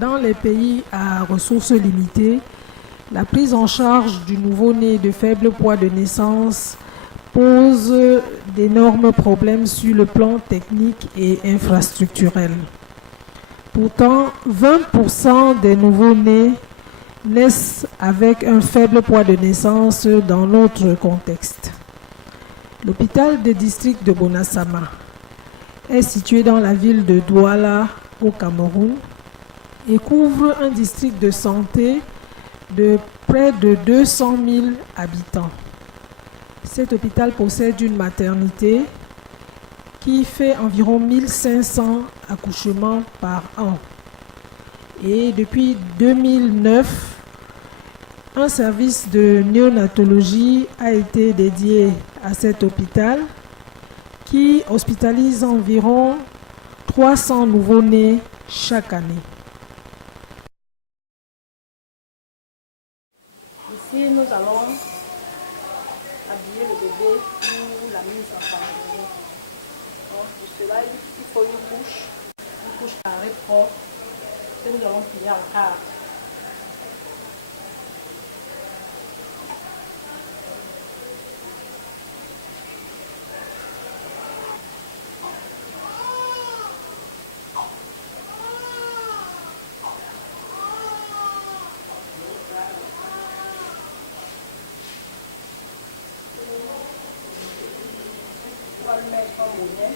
Dans les pays à ressources limitées, la prise en charge du nouveau-né de faible poids de naissance pose d'énormes problèmes sur le plan technique et infrastructurel. Pourtant, 20% des nouveau-nés naissent avec un faible poids de naissance dans notre contexte. L'hôpital de district de Bonasama est situé dans la ville de Douala au Cameroun et couvre un district de santé de près de 200 000 habitants. Cet hôpital possède une maternité qui fait environ 1500 accouchements par an. Et depuis 2009, un service de néonatologie a été dédié à cet hôpital qui hospitalise environ 300 nouveau-nés chaque année. Ici, nous allons habiller le bébé pour la mise en famille. Donc, pour cela, il faut une couche carrée propre que nous allons plier en quart. On va le mettre en bonnet.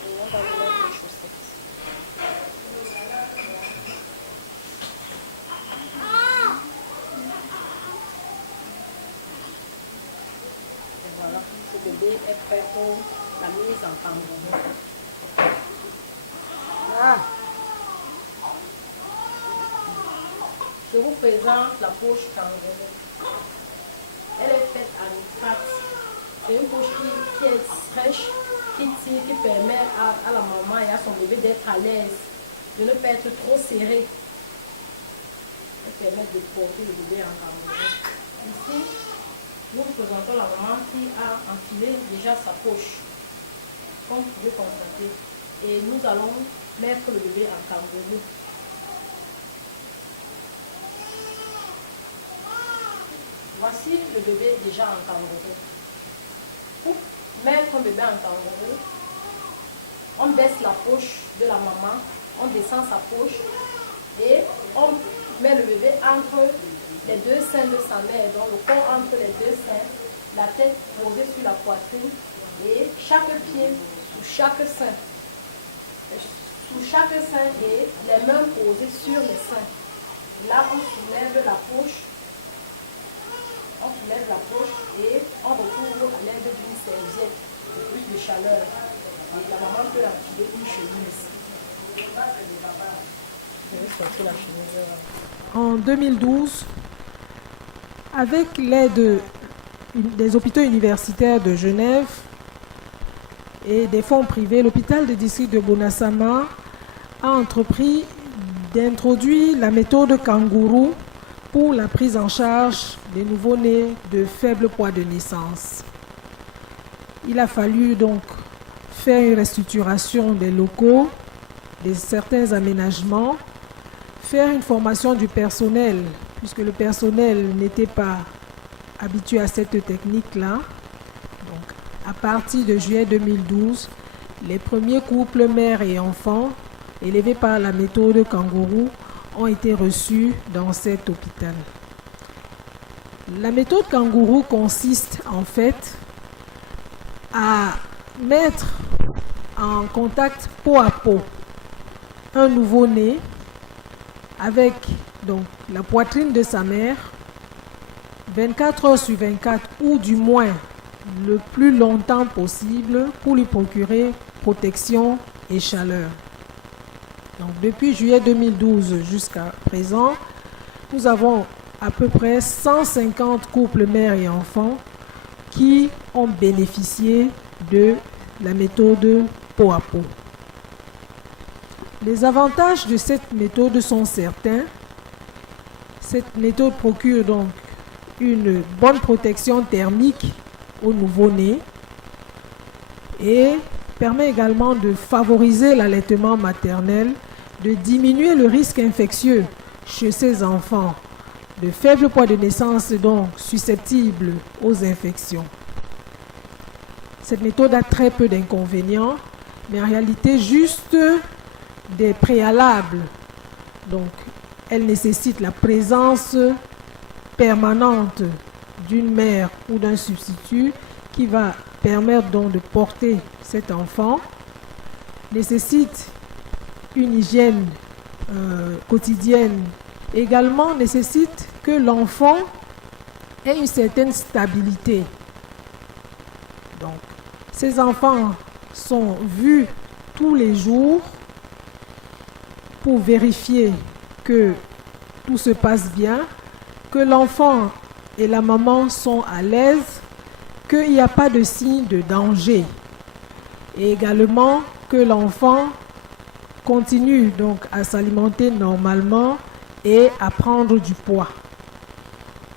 Et on va lui mettre les chaussettes. Voilà, ce bébé est prêt pour la mise en kangourou. Ah. Je vous présente la poche kangourou. Elle est faite à nitrate. C'est une poche qui est fraîche, qui tire, qui permet à la maman et à son bébé d'être à l'aise, de ne pas être trop serré. Elle permet de porter le bébé en kangourou. Ici, nous vous présentons la maman qui a enfilé déjà sa poche, comme vous pouvez constater. Et nous allons mettre le bébé en kangourou. Voici le bébé déjà en kangourou. Pour mettre un bébé en kangourou, on baisse la poche de la maman, on descend sa poche et on met le bébé entre les deux seins de sa mère, donc le corps entre les deux seins, la tête posée sur la poitrine et chaque pied sous chaque sein. Sous chaque sein et les mains posées sur les seins. Là, on soulève la poche. On soulève la poche et on recouvre à l'aide d'une serviette pour plus de chaleur. Donc la maman peut enfiler une chemise. Je vais sortir la chemise. En 2012, avec l'aide des hôpitaux universitaires de Genève et des fonds privés, l'hôpital de district de Bonasama a entrepris d'introduire la méthode kangourou pour la prise en charge des nouveau-nés de faible poids de naissance. Il a fallu donc faire une restructuration des locaux, de certains aménagements, faire une formation du personnel, puisque le personnel n'était pas habitué à cette technique-là. Donc, à partir de juillet 2012, les premiers couples mères et enfants élevés par la méthode kangourou ont été reçus dans cet hôpital. La méthode kangourou consiste en fait à mettre en contact peau à peau un nouveau-né avec donc la poitrine de sa mère 24 heures sur 24 ou du moins le plus longtemps possible pour lui procurer protection et chaleur. Donc depuis juillet 2012 jusqu'à présent, nous avons à peu près 150 couples mères et enfants qui ont bénéficié de la méthode peau à peau. Les avantages de cette méthode sont certains. Cette méthode procure donc une bonne protection thermique au nouveau-né et permet également de favoriser l'allaitement maternel, de diminuer le risque infectieux chez ces enfants de faible poids de naissance, donc susceptibles aux infections. Cette méthode a très peu d'inconvénients, mais en réalité juste des préalables. Donc, elle nécessite la présence permanente d'une mère ou d'un substitut qui va permettre donc de porter cet enfant, nécessite une hygiène quotidienne, également nécessite que l'enfant ait une certaine stabilité. Donc, ces enfants sont vus tous les jours pour vérifier que tout se passe bien, que l'enfant et la maman sont à l'aise, qu'il n'y a pas de signe de danger. Et également que l'enfant continue donc à s'alimenter normalement et à prendre du poids.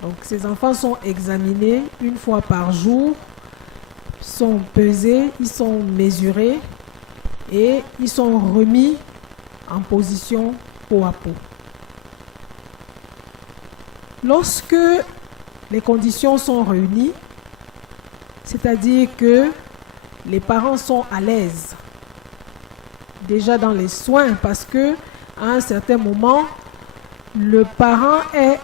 Donc ces enfants sont examinés une fois par jour, sont pesés, ils sont mesurés et ils sont remis en position peau à peau. Lorsque les conditions sont réunies, c'est-à-dire que les parents sont à l'aise déjà dans les soins, parce que à un certain moment, le parent est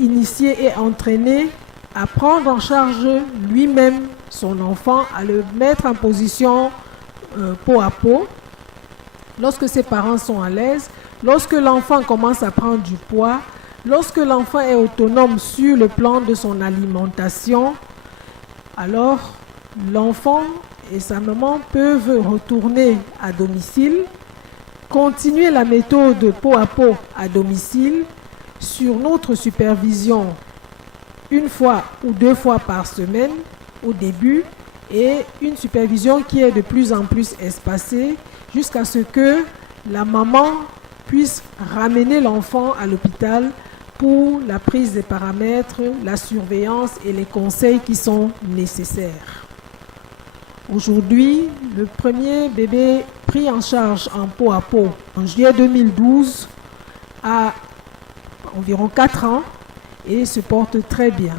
initié et entraîné à prendre en charge lui-même son enfant, à le mettre en position peau à peau. Lorsque ses parents sont à l'aise, lorsque l'enfant commence à prendre du poids, lorsque l'enfant est autonome sur le plan de son alimentation, alors l'enfant et sa maman peuvent retourner à domicile, continuer la méthode peau à peau à domicile sur notre supervision une fois ou 2 fois par semaine au début, et une supervision qui est de plus en plus espacée jusqu'à ce que la maman puisse ramener l'enfant à l'hôpital pour la prise des paramètres, la surveillance et les conseils qui sont nécessaires. Aujourd'hui, le premier bébé pris en charge en peau à peau en juillet 2012 a environ 4 ans et se porte très bien.